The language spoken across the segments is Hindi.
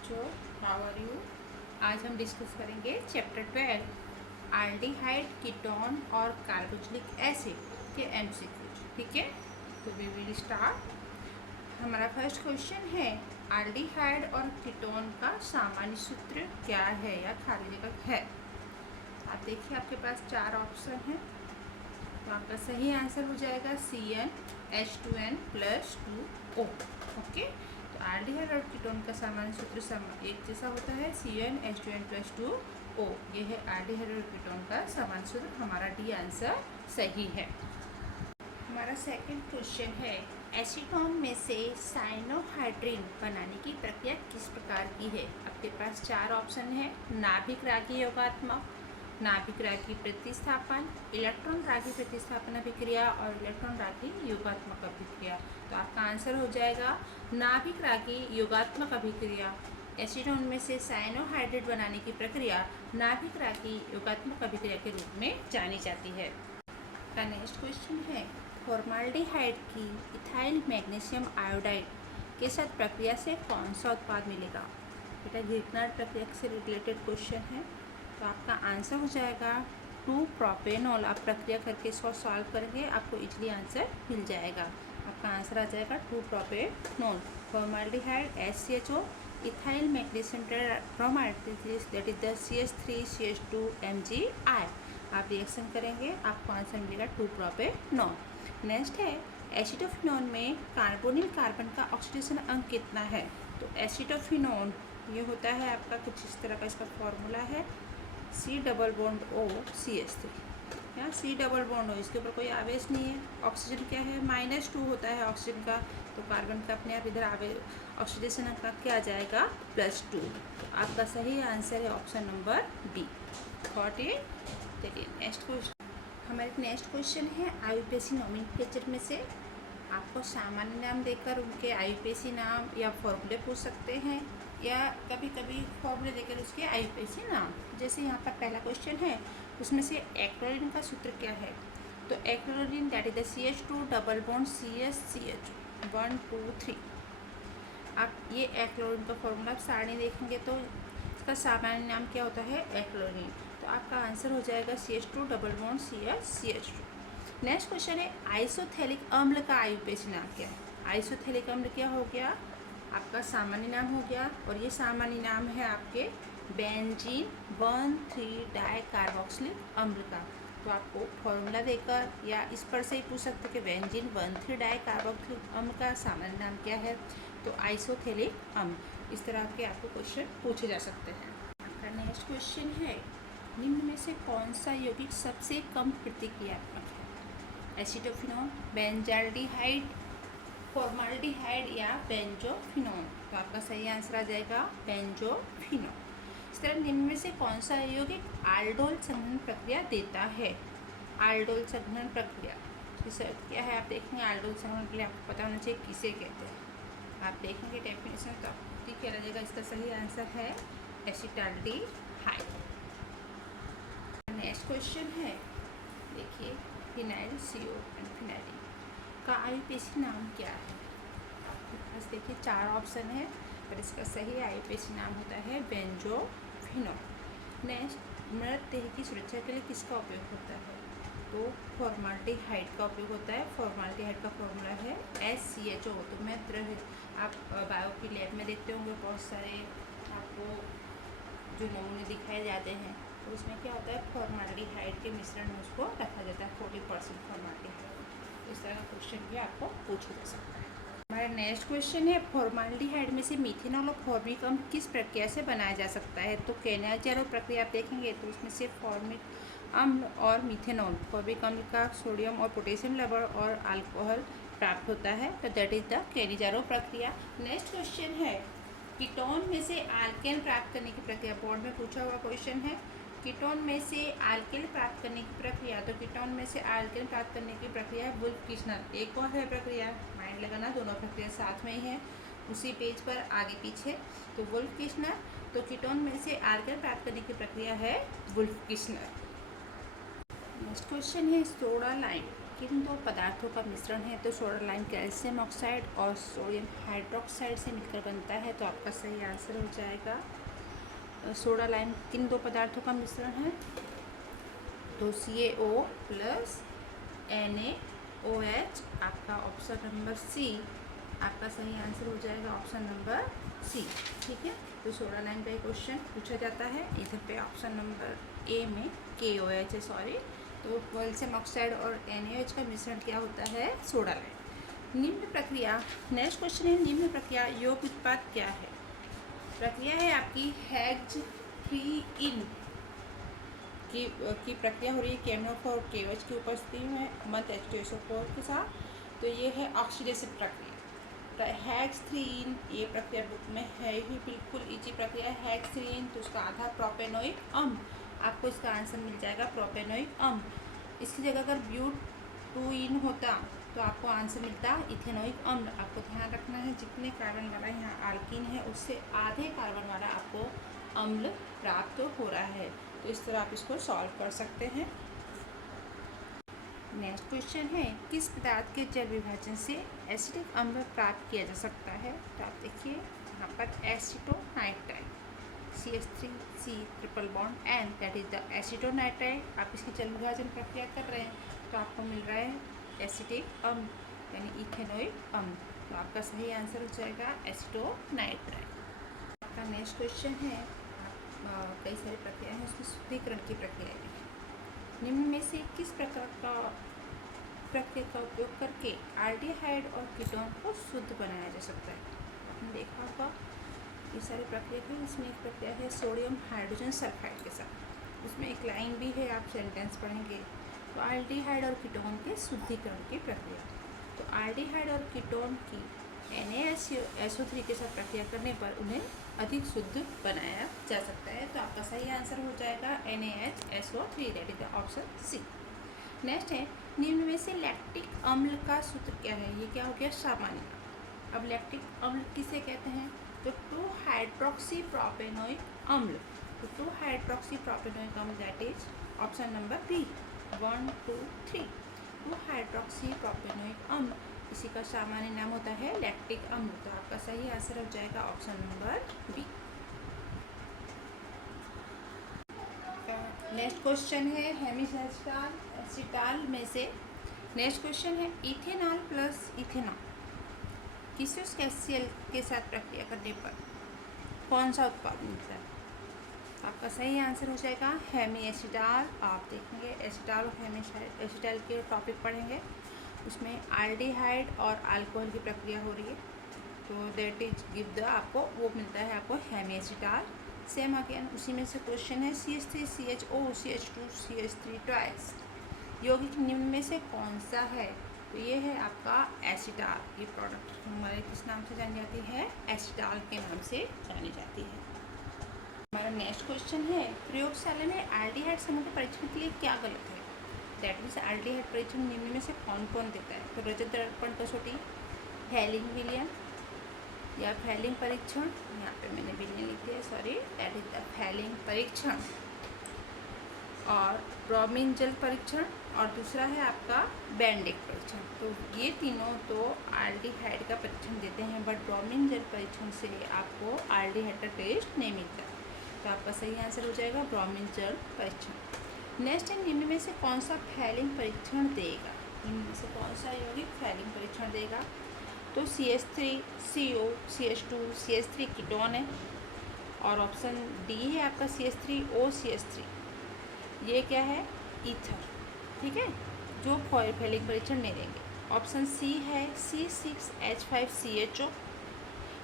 बच्चों, हाउ आर यू। आज हम डिस्कस करेंगे चैप्टर 12 आल्डिहाइड, कीटोन और कार्बोक्सिलिक एसिड के एमसीक्यूज। ठीक है, तो वी विल स्टार्ट। हमारा फर्स्ट क्वेश्चन है आल्डिहाइड और कीटोन का सामान्य सूत्र क्या है या खाली जगह है। आप देखिए, आपके पास 4 ऑप्शन हैं, तो आपका सही आंसर हो जाएगा CnH2n+2O। ओके, तो आल्डिहाइड और कीटोन का सामान्य सूत्र एक जैसा होता है, CnH2n+2O। ये है आल्डिहाइड और कीटोन का सामान्य सूत्र। हमारा डी आंसर सही है। हमारा सेकंड क्वेश्चन है एसीटोन में से साइनोहाइड्रिन बनाने की प्रक्रिया किस प्रकार की है। आपके पास 4 ऑप्शन है, नाभिक रागी योगात्मक, नाभिक रागी प्रतिस्थापन, इलेक्ट्रॉन रागी प्रतिस्थापन अभिक्रिया और इलेक्ट्रॉन रागी योगात्मक अभिक्रिया। तो आपका आंसर हो जाएगा नाभिक रागी योगात्मक अभिक्रिया। एसीटोन में से साइनोहाइड्रेट बनाने की प्रक्रिया नाभिक रागी योगात्मक अभिक्रिया के रूप में जानी जाती है। का नेक्स्ट क्वेश्चन है फॉर्माल्डिहाइड की इथाइल मैग्नीशियम आयोडाइड के साथ प्रक्रिया से कौन सा उत्पाद मिलेगा। बेटा ग्रिग्नार्ड प्रक्रिया से रिलेटेड क्वेश्चन है, तो आपका आंसर हो जाएगा 2-प्रोपेनॉल। आप प्रक्रिया करके इसको सॉल्व करेंगे, आपको इजली आंसर मिल जाएगा। आपका आंसर आ जाएगा two propanol. Formaldehyde SCHO, ethyl magnesium bromide that is the CH3CH2MgI। आप रिएक्शन करेंगे, आपको आंसर मिलेगा 2-प्रोपेनॉल। नेक्स्ट है एसिटोफिनोन में कार्बोनिल कार्बन का ऑक्सीडेशन अंक कितना है। तो एसिटोफिनोन ये होता है आपका कुछ इस तरह का, इसका फॉर्मूला है C+O CH3। यहाँ C+O, इसके ऊपर कोई आवेश नहीं है। ऑक्सीजन क्या है, -2 होता है ऑक्सीजन का, तो कार्बन का अपने आप इधर ऑक्सीडेशन अंक का क्या आ जाएगा, +2। आपका सही आंसर है option number B. Got it. चलिए नेक्स्ट क्वेश्चन। हमारे नेक्स्ट क्वेश्चन है आयुपेसी नोमेनक्लेचर में से आपको सामान्य नाम देकर उनके आयुपेसी नाम या फॉर्मूले पूछ सकते हैं, या कभी कभी फॉर्मूले देकर उसके आयुपेसी नाम। जैसे यहाँ पर पहला क्वेश्चन है, उसमें से एक्लोरीन का सूत्र क्या है। तो acrolein that is the CH2 double bond CH CH 1 2 3। आप ये एक्लोरीन का फॉर्मूला आप सारणी देखेंगे तो इसका सामान्य नाम क्या होता है, एक्लोरीन। तो आपका आंसर हो जाएगा CH2 double bond CH CH2। Next question है आइसोथैलिक अम्ल का आयुपेसी नाम क्या है। आइसोथैलिक अम्ल क्या हो गया, आपका सामान्य नाम हो गया, और ये सामान्य नाम है आपके बेंजीन 1,3-डाइकार्बोक्सिलिक अम्ल का। तो आपको फॉर्मूला देकर या इस पर से ही पूछ सकते हैं कि बेंजीन 1,3-डाइकार्बोक्सिलिक अम्ल का सामान्य नाम क्या है। तो आइसोथैलिक अम्ल। इस तरह के आपको क्वेश्चन पूछे जा सकते हैं। आपका नेक्स्ट क्वेश्चन है निम्न में से कौन सा यौगिक सबसे कम प्रतिक्रियात्मक है। एसिटोफिनोन, बेंजाल्डिहाइड, फॉर्माल्डिहाइड या बेंजोफिनोन। तो आपका सही आंसर आ जाएगा बेंजोफिनोन। इस तरह निम्न में से कौन सा यौगिक आल्डोल संघनन प्रक्रिया देता है। आल्डोल संघनन प्रक्रिया क्या है, आप देखेंगे आल्डोल संघनन के लिए आपको पता होना चाहिए किसे कहते हैं। आप देखेंगे डेफिनेशन तो आपको ठीक है रहेगा। इसका सही आंसर है एसिटाल्डिहाइड। नेक्स्ट क्वेश्चन है, देखिए फिनाइल CO एंड फिनाइलिन का आयुपेसी नाम क्या है। बस देखिए 4 ऑप्शन है, पर इसका सही आयुपेसी नाम होता है बेंजोफिनोन। नेक्स्ट मृतदेह की सुरक्षा के लिए किसका उपयोग होता है। तो फॉर्माल्डिहाइड का उपयोग होता है। फॉर्माल्डिहाइड का फॉर्मूला है SCHO। तो मैं आप बायो की लैब में देखते होंगे बहुत सारे आपको जो नमूने दिखाए जाते हैं, तो उसमें क्या होता है फॉर्माल्डिहाइड के मिश्रण में उसको रखा जाता है 40% फॉर्माल्डिहाइड। इस तरह का क्वेश्चन भी आपको पूछा जा सकता है। हमारा नेक्स्ट क्वेश्चन है फॉर्माल्डिहाइड में से मिथेनॉल और फॉर्मिक अम्ल किस प्रक्रिया से बनाया जा सकता है। तो केनाज़ारो प्रक्रिया आप देखेंगे तो उसमें से फॉर्मिक अम्ल और मिथेनॉल, फॉर्मिक अम्ल का सोडियम और पोटेशियम लेवल और अल्कोहल प्राप्त होता है, तो दैट इज द केनाज़ारो प्रक्रिया। नेक्स्ट क्वेश्चन है कीटोन में से आल्केन प्राप्त करने की प्रक्रिया। बोर्ड में पूछा हुआ क्वेश्चन है कीटोन में से आल्केन प्राप्त करने की प्रक्रिया। तो कीटोन में से आल्केन प्राप्त करने की प्रक्रिया है वुल्फ-किर्शनर। एक और है प्रक्रिया, माइंड लगाना, दोनों प्रक्रिया साथ में ही है उसी पेज पर आगे पीछे। तो वुल्फ-किर्शनर, तो कीटोन में से आल्केन प्राप्त करने की प्रक्रिया है वुल्फ-किर्शनर। नेक्स्ट क्वेश्चन है सोडा लाइम किन दो पदार्थों का मिश्रण है? तो सोडा लाइम कैल्शियम ऑक्साइड और सोडियम हाइड्रोक्साइड से मिलकर बनता है। तो आपका सही आंसर हो जाएगा सोडा लाइम किन दो पदार्थों का मिश्रण है? तो CaO प्लस NaOH, आपका ऑप्शन नंबर सी आपका सही आंसर हो जाएगा, ऑप्शन नंबर सी। ठीक है, तो सोडा लाइम का एक क्वेश्चन पूछा जाता है। इधर पे ऑप्शन नंबर ए में KOH है, सॉरी। तो कैल्शियम ऑक्साइड और NaOH का मिश्रण क्या होता है? Soda lime. निम्न प्रक्रिया, नेक्स्ट क्वेश्चन है, निम्न प्रक्रिया योग उत्पाद क्या है? प्रक्रिया है आपकी हेक्स 3 की प्रक्रिया हो रही है KNO4 और KOH की उपस्थिति में मत H2SO4 के साथ। तो ये है ऑक्सीडेशन प्रक्रिया। हेक्स 3 ये प्रक्रिया बुक में है ही, बिल्कुल इजी प्रक्रिया है। हेक्स 3 तो उसका आधार प्रोपेनोइक अम्ल, आपको इसका आंसर मिल जाएगा प्रोपेनोइक अम्ल। इसकी जगह अगर ब्यूटूइन होता तो आपको आंसर मिलता इथेनोइक अम्ल। आपको ध्यान रखना है जितने कार्बन वाला यहाँ आल्कीन है उससे आधे कार्बन वाला आपको अम्ल प्राप्त हो रहा है। तो इस तरह आप इसको सॉल्व कर सकते हैं। नेक्स्ट क्वेश्चन है, किस पदार्थ के जल विभाजन से एसिडिक अम्ल प्राप्त किया जा सकता है? तो आप देखिए यहाँ पर acetonitrile CH3C triple bond N, that is the acetonitrile. आप इसकी जल विभाजन प्रक्रिया कर रहे हैं तो आपको मिल रहा है एसिटिक अम्ल यानी इथेनोइक अम्ल। तो आपका सही आंसर हो जाएगा एसीटोनाइट्राइल। आपका नेक्स्ट क्वेश्चन है, कई सारी प्रक्रिया हैं उसमें शुद्धिकरण की प्रक्रिया है। निम्न में से किस प्रक्रिया का उपयोग करके आल्डिहाइड और कीटोन को शुद्ध बनाया जा सकता है? आपने देखा होगा ये सारी प्रक्रिया है। इसमें एक प्रक्रिया है सोडियम हाइड्रोजन सल्फाइड के साथ, उसमें एक लाइन भी है, आप सेंटेंस पढ़ेंगे। तो आल्डिहाइड और कीटोन के शुद्धिकरण की प्रक्रिया। तो आल्डिहाइड और कीटोन की NaSO3 के साथ प्रक्रिया करने पर उन्हें अधिक शुद्ध बनाया जा सकता है। तो आपका सही आंसर हो जाएगा NaSO3, that is the option C. Next है, निम्न में से लैक्टिक अम्ल का सूत्र क्या है? ये क्या हो गया? सामान्य। अब लैक्टिक अम्ल किसे कहते हैं? तो 2 हाइड्रोक्सी प्रोपेनोइक अम्ल। तो 2 हाइड्रोक्सी प्रोपेनोइक अम्ल, that is option number B 1, 2, 3। 2 hydroxy propanoic अम्ल, इसी का सामान्य नाम होता है लैक्टिक अम्ल। तो आपका सही आंसर हो जाएगा option number B. Next question है हेमिसैल्सिटाल एसिटाल में से नेक्स्ट क्वेश्चन है, इथेनॉल प्लस इथेनॉल किसोस कैल्शियल के साथ प्रक्रिया करने पर कौन सा उत्पाद मिलता है? आपका सही आंसर हो जाएगा हेमिएसिटाल। आप देखेंगे एसिटाल और हेमिएसिटाल के टॉपिक पढ़ेंगे, उसमें आल्डिहाइड और अल्कोहल की प्रक्रिया हो रही है। तो दैट इज गिव द आपको वो मिलता है आपको हेमिएसिटाल। सेम अगेन उसी में से क्वेश्चन है CH3CHO CH2 CH3 ट्वाइस यौगिक निम्न में से कौन सा है? तो ये है आपका एसिटाल। ये प्रोडक्ट हमारे किस नाम से जानी जाती है? एसिटाल के नाम से जानी जाती है। हमारा नेक्स्ट क्वेश्चन है, प्रयोगशाला में एल्डिहाइड समूह के परीक्षण के लिए क्या गलत है? दैट मीन्स एल्डिहाइड परीक्षण निम्न में से कौन कौन देता है? तो रजत दर्पण कसौटी, फैलिंग विलयन या फैलिंग परीक्षण, यहाँ पे मैंने विलयन लिख दिया, sorry, that is the falling परीक्षण, और ब्रोमीन जल परीक्षण, और दूसरा है आपका बैंडिक परीक्षण। तो ये तीनों तो एल्डिहाइड का परीक्षण देते हैं, बट ब्रोमीन जल परीक्षण से आपको एल्डिहाइड का टेस्ट नहीं मिलता। तो आपका सही आंसर हो जाएगा ब्रोमीन जल परीक्षण। नेक्स्ट है, निम्न में से कौन सा फैलिंग परीक्षण देगा? निम्न में से कौन सा यौगिक फैलिंग परीक्षण देगा? तो CH3CO CH2 CH3 कीटोन है, और ऑप्शन डी है आपका CH3O CH3, ये क्या है? ईथर। ठीक है, जो फैलिंग परीक्षण नहीं देंगे। ऑप्शन सी है C6H5CHO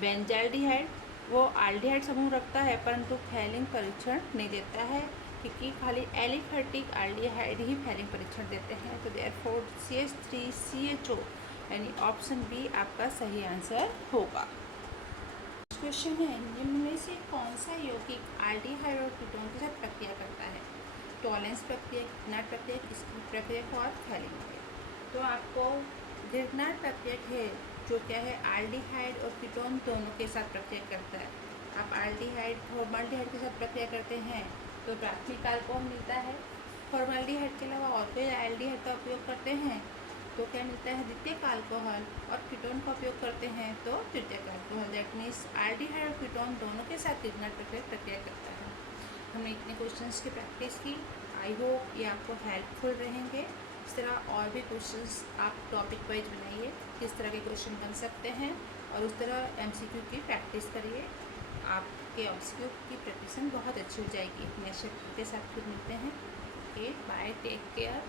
बेंजाल्डिहाइड, वो एल्डिहाइड समूह रखता है परंतु फैलिंग परीक्षण नहीं देता है, क्योंकि खाली एलिफेटिक एल्डिहाइड ही फैलिंग परीक्षण देते हैं। तो देयरफॉर CH3CHO यानी ऑप्शन बी आपका सही आंसर होगा। क्वेश्चन है, निम्न में से कौन सा यौगिक एल्डिहाइड और कीटोन के साथ प्रक्रिया करता है? टॉलेंस प्रक्रिया, गिरनाट प्रक्रिया, इसकी प्रक्रिया को और फैलिंग है। तो आपको गिरनाट प्रक्रिया है जो क्या है? एल्डिहाइड और कीटोन दोनों के साथ प्रक्रिया करता है। आप एल्डिहाइड फॉर्माल्डिहाइड के साथ प्रक्रिया करते हैं तो प्राथमिक अल्कोहल मिलता है। फॉर्माल्डिहाइड के अलावा और कोई एल्डिहाइड का उपयोग करते हैं तो क्या मिलता है, द्वितीयक अल्कोहल, और कीटोन का उपयोग करते हैं तो तृतीयक अल्कोहल। दैट मीन्स एल्डिहाइड और कीटोन दोनों के साथ कितना प्रक्रिया करता है। हमने इतने क्वेश्चंस की प्रैक्टिस की। आई होप ये आपको हेल्पफुल रहेंगे। इस तरह और भी क्वेश्चंस आप टॉपिक वाइज बनाइए, किस तरह के क्वेश्चन बन सकते हैं, और उस तरह MCQ की प्रैक्टिस करिए। आपके MCQ की प्रिपरेशन बहुत अच्छी हो जाएगी। नेक्स्ट चैप्टर के साथ फिर मिलते हैं। Okay, bye, take care.